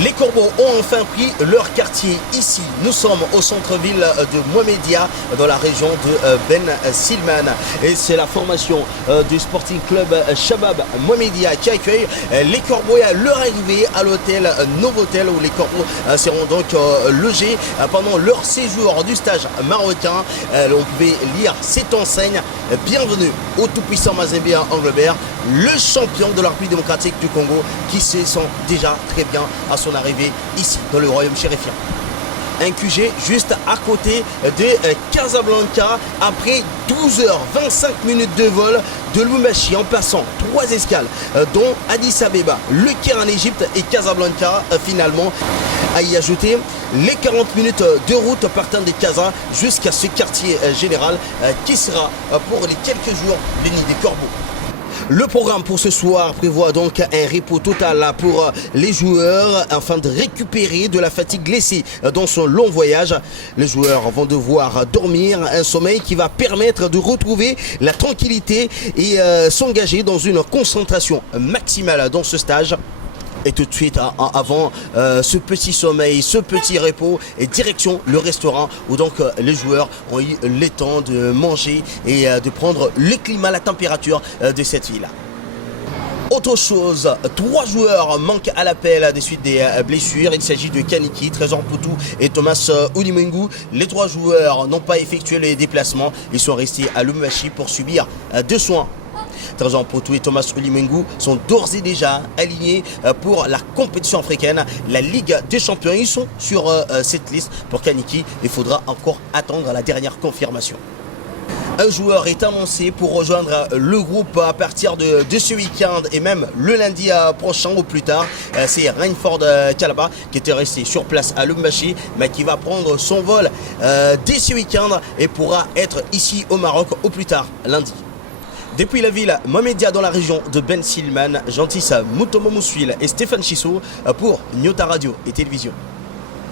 Les Corbeaux ont enfin pris leur quartier ici. Nous sommes au centre-ville de Mohamedia, dans la région de Ben Silman. Et c'est la formation du Sporting Club Shabab Mohamedia qui accueille les Corbeaux à leur arrivée à l'hôtel Novotel où les Corbeaux seront donc logés pendant leur séjour du stage marocain. On pouvait lire cette enseigne. Bienvenue au tout-puissant Mazembe Anglebert, le champion de la République démocratique du Congo qui se sent déjà très bien à son arrivée ici dans le royaume chérifien. Un QG juste à côté de Casablanca après 12h25 de vol de Lubumbashi en passant 3 escales dont Addis Abeba, Le Caire en Égypte et Casablanca finalement. À y ajouter les 40 minutes de route partant de Casa jusqu'à ce quartier général qui sera pour les quelques jours le nid des Corbeaux. Le programme pour ce soir prévoit donc un repos total pour les joueurs afin de récupérer de la fatigue laissée dans son long voyage. Les joueurs vont devoir dormir un sommeil qui va permettre de retrouver la tranquillité et s'engager dans une concentration maximale dans ce stage. Et tout de suite, avant ce petit sommeil, ce petit repos, et direction le restaurant où donc les joueurs ont eu le temps de manger et de prendre le climat, la température de cette ville. Autre chose, 3 joueurs manquent à l'appel des suites des blessures. Il s'agit de Kaniki, Trésor Poutou et Thomas Ulimengu. Les 3 joueurs n'ont pas effectué les déplacements. Ils sont restés à Lubumbashi pour subir 2 soins. Trésor Poutou et Thomas Ulimengu sont d'ores et déjà alignés pour la compétition africaine, la Ligue des Champions. Ils sont sur cette liste. Pour Kaniki, il faudra encore attendre la dernière confirmation. Un joueur est annoncé pour rejoindre le groupe à partir de ce week-end et même le lundi prochain ou plus tard. C'est Rainford Kalaba qui était resté sur place à Lubumbashi mais qui va prendre son vol dès ce week-end et pourra être ici au Maroc au plus tard lundi. Depuis la ville Mohamedia dans la région de Ben Silman, Jean-Tissa Mutomo Moussuil et Stéphane Chissot pour Nyota Radio et Télévision.